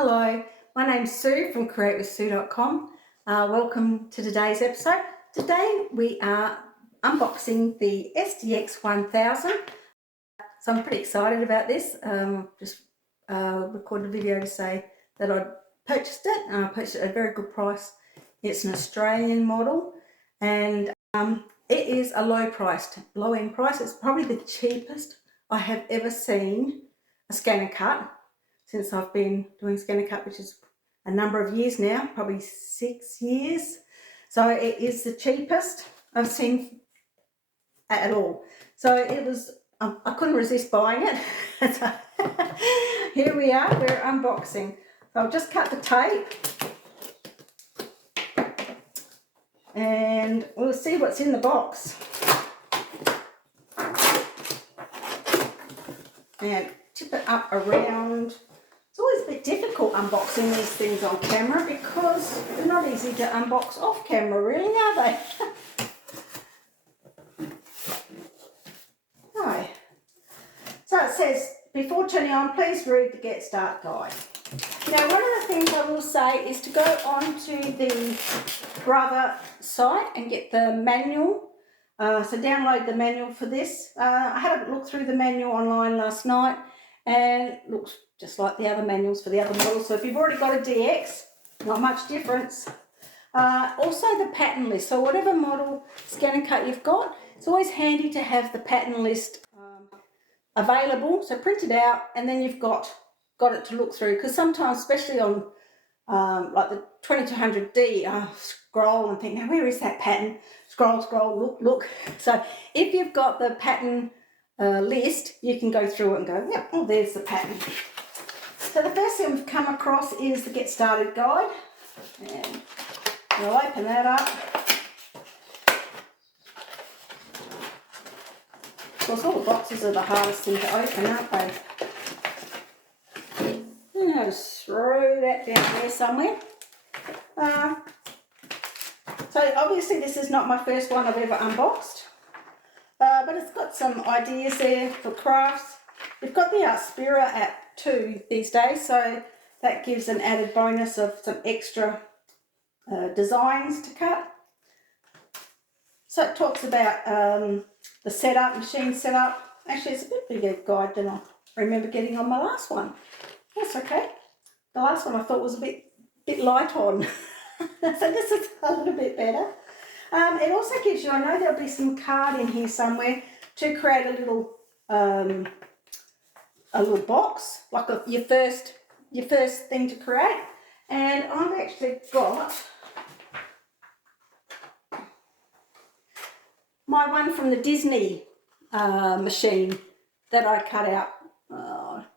Hello, my name's Sue from createwithsue.com. Welcome to today's episode. Today we are unboxing the SDX1000. So I'm pretty excited about this. Just recorded a video to say that I purchased it. I purchased it at a very good price. It's an Australian model and it is a low-end price. It's probably the cheapest I have ever seen a Scan N Cut since I've been doing Scan N Cut, which is a number of years now, probably 6 years. So it is the cheapest I've seen at all. So it was, I couldn't resist buying it. So here we are, we're unboxing. So I'll just cut the tape and we'll see what's in the box. And tip it up around. It's always a bit difficult unboxing these things on camera because they're not easy to unbox off camera, really, are they? No. So it says, before turning on, please read the Get Start Guide. Now, one of the things I will say is to go onto the Brother site and get the manual. So download the manual for this. I had a look through the manual online last night and it looks just like the other manuals for the other models. So if you've already got a DX, not much difference. Also the pattern list. So whatever model Scan N Cut you've got, it's always handy to have the pattern list available. So print it out and then you've got it to look through. Because sometimes, especially on like the 2200D, scroll and think, now where is that pattern? Scroll, look. So if you've got the pattern list, you can go through it and go, yep, oh, there's the pattern. So the first thing we've come across is the Get Started Guide. And we'll open that up. Of course, all the boxes are the hardest thing to open, aren't they? I'm going to throw that down there somewhere. So obviously this is not my first one I've ever unboxed, but it's got some ideas there for crafts. We've got the Spira at 2 these days, so that gives an added bonus of some extra designs to cut. So it talks about the setup, machine setup. Actually, it's a bit bigger guide than I remember getting on my last one. That's okay. The last one I thought was a bit light on. So this is a little bit better. It also gives you, I know there'll be some card in here somewhere to create a little box, like your first thing to create. And I've actually got my one from the Disney machine that I cut out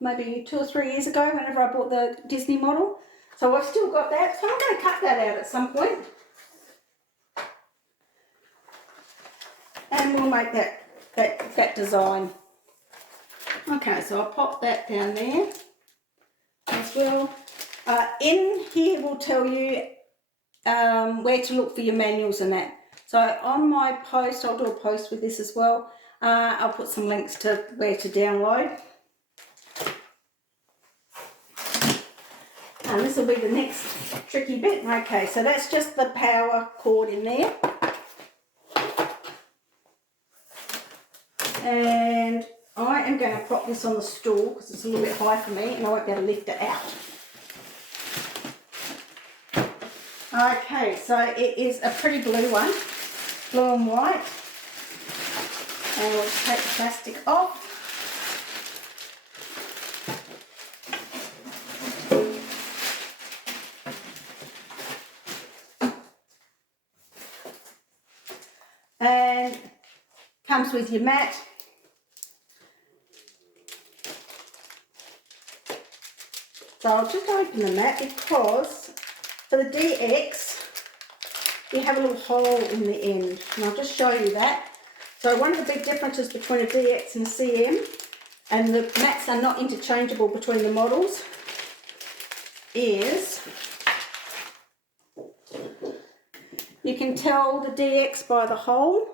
maybe 2 or 3 years ago whenever I bought the Disney model. So I've still got that, so I'm going to cut that out at some point. And we'll make that design. Okay, so I'll pop that down there as well. In here will tell you where to look for your manuals and that. So on my post, I'll do a post with this as well. I'll put some links to where to download. And this will be the next tricky bit. Okay, so that's just the power cord in there. And I am going to prop this on the stool because it's a little bit high for me and I won't be able to lift it out. Okay, so it is a pretty blue one, blue and white. And we'll take the plastic off. And comes with your mat. So I'll just open the mat because for the DX you have a little hole in the end, and I'll just show you that. So one of the big differences between a DX and a CM, and the mats are not interchangeable between the models, is you can tell the DX by the hole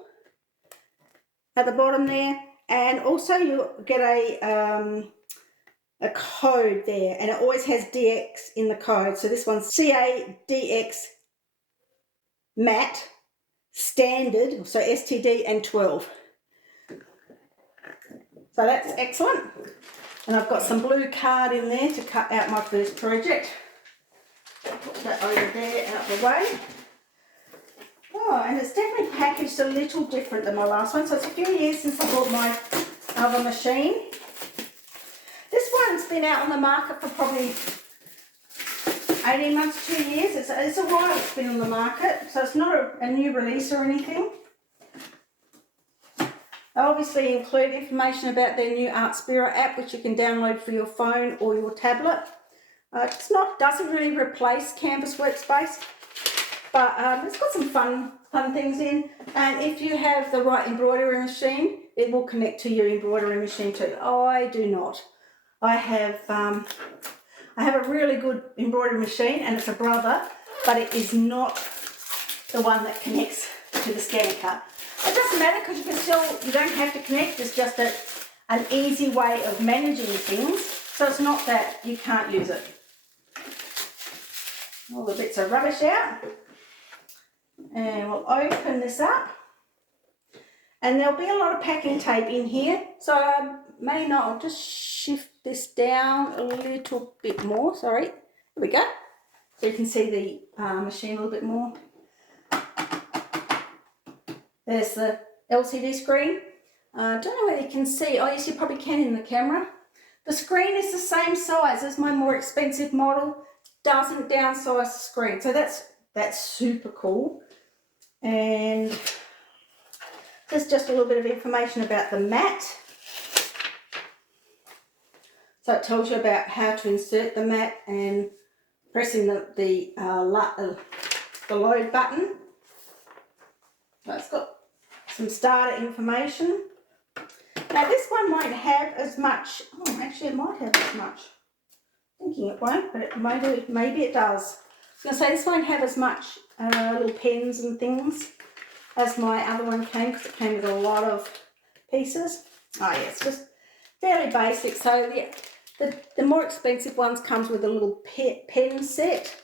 at the bottom there, and also you get a a code there, and it always has DX in the code. So this one's CADX matte standard, so STD and 12. So that's excellent. And I've got some blue card in there to cut out my first project. Put that over there out the way. Oh, and it's definitely packaged a little different than my last one. So it's a few years since I bought my other machine. This one's been out on the market for probably 18 months, 2 years. It's a while it's been on the market, so it's not a new release or anything. They obviously include information about their new Artspira app, which you can download for your phone or your tablet. Doesn't really replace Canvas Workspace, but it's got some fun things in. And if you have the right embroidery machine, it will connect to your embroidery machine too. I do not. I have a really good embroidery machine, and it's a Brother, but it is not the one that connects to the ScanNCut. It doesn't matter because you don't have to connect. It's just an easy way of managing things. So it's not that you can't use it. All the bits of rubbish out. And we'll open this up. And there'll be a lot of packing tape in here. So I may not, I'll just shift this down a little bit more. Sorry. There we go. So you can see the machine a little bit more. There's the LCD screen. I don't know whether you can see. Oh, yes, you probably can in the camera. The screen is the same size as my more expensive model. Doesn't downsize the screen. So that's super cool. And there's just a little bit of information about the mat. So it tells you about how to insert the mat and pressing the load button. So it's got some starter information. Now this one won't have as much, oh actually it might have as much. Thinking it won't, but it maybe it does. I was going to say this won't have as much little pens and things as my other one came, because it came with a lot of pieces. Oh yeah, it's just fairly basic. So the more expensive ones comes with a little pen set.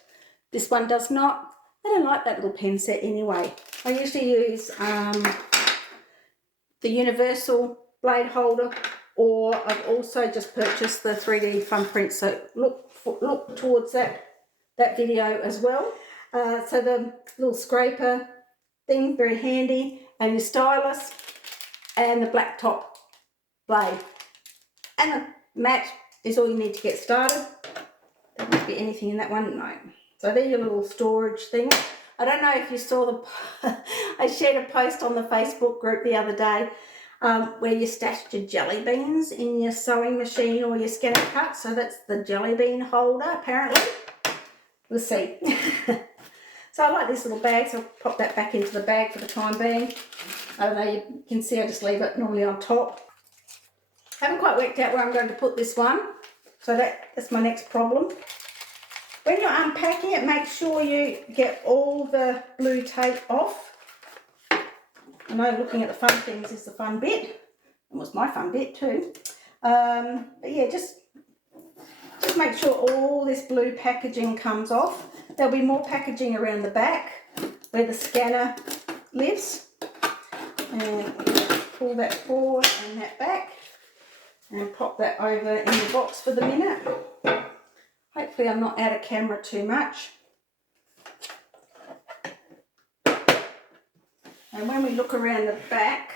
This one does not. I don't like that little pen set anyway. I usually use the universal blade holder, or I've also just purchased the 3D fun print. So look towards that video as well. So the little scraper thing, very handy, and your stylus, and the black top blade. And the mat is all you need to get started. There won't be anything in that one, no. So they're your little storage things. I don't know if you saw I shared a post on the Facebook group the other day where you stashed your jelly beans in your sewing machine or your ScanNCut. So that's the jelly bean holder, apparently. We'll see. So I like this little bag, so I'll pop that back into the bag for the time being. I don't know, you can see I just leave it normally on top. Haven't quite worked out where I'm going to put this one, so that's my next problem. When you're unpacking it, make sure you get all the blue tape off. I know looking at the fun things is the fun bit. It was my fun bit too. But yeah, just make sure all this blue packaging comes off. There'll be more packaging around the back where the scanner lives. And pull that forward and that back. And pop that over in the box for the minute. Hopefully I'm not out of camera too much. And when we look around the back,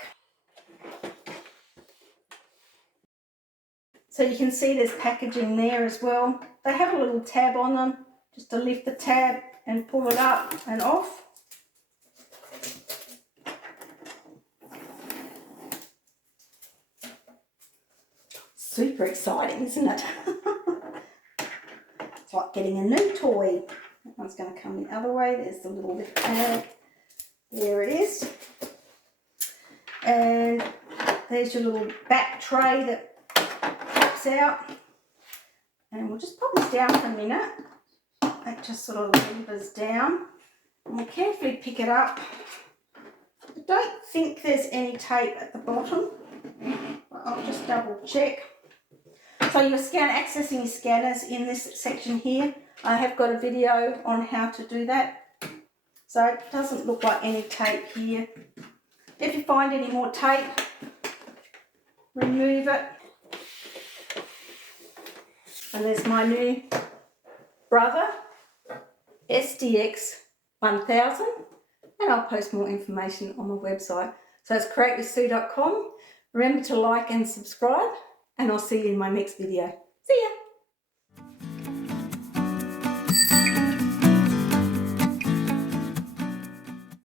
so you can see there's packaging there as well. They have a little tab on them, just to lift the tab and pull it up and off. Super exciting, isn't it? It's like getting a new toy. That one's going to come the other way. There's the little lift tab. There it is. And there's your little back tray that pops out. And we'll just pop this down for a minute. That just sort of levers down. And we'll carefully pick it up. I don't think there's any tape at the bottom, but I'll just double check. So you're accessing your scanners in this section here. I have got a video on how to do that. So it doesn't look like any tape here. If you find any more tape, remove it. And there's my new Brother SDX1000, and I'll post more information on my website. So it's createwithsue.com. Remember to like and subscribe, and I'll see you in my next video. See ya!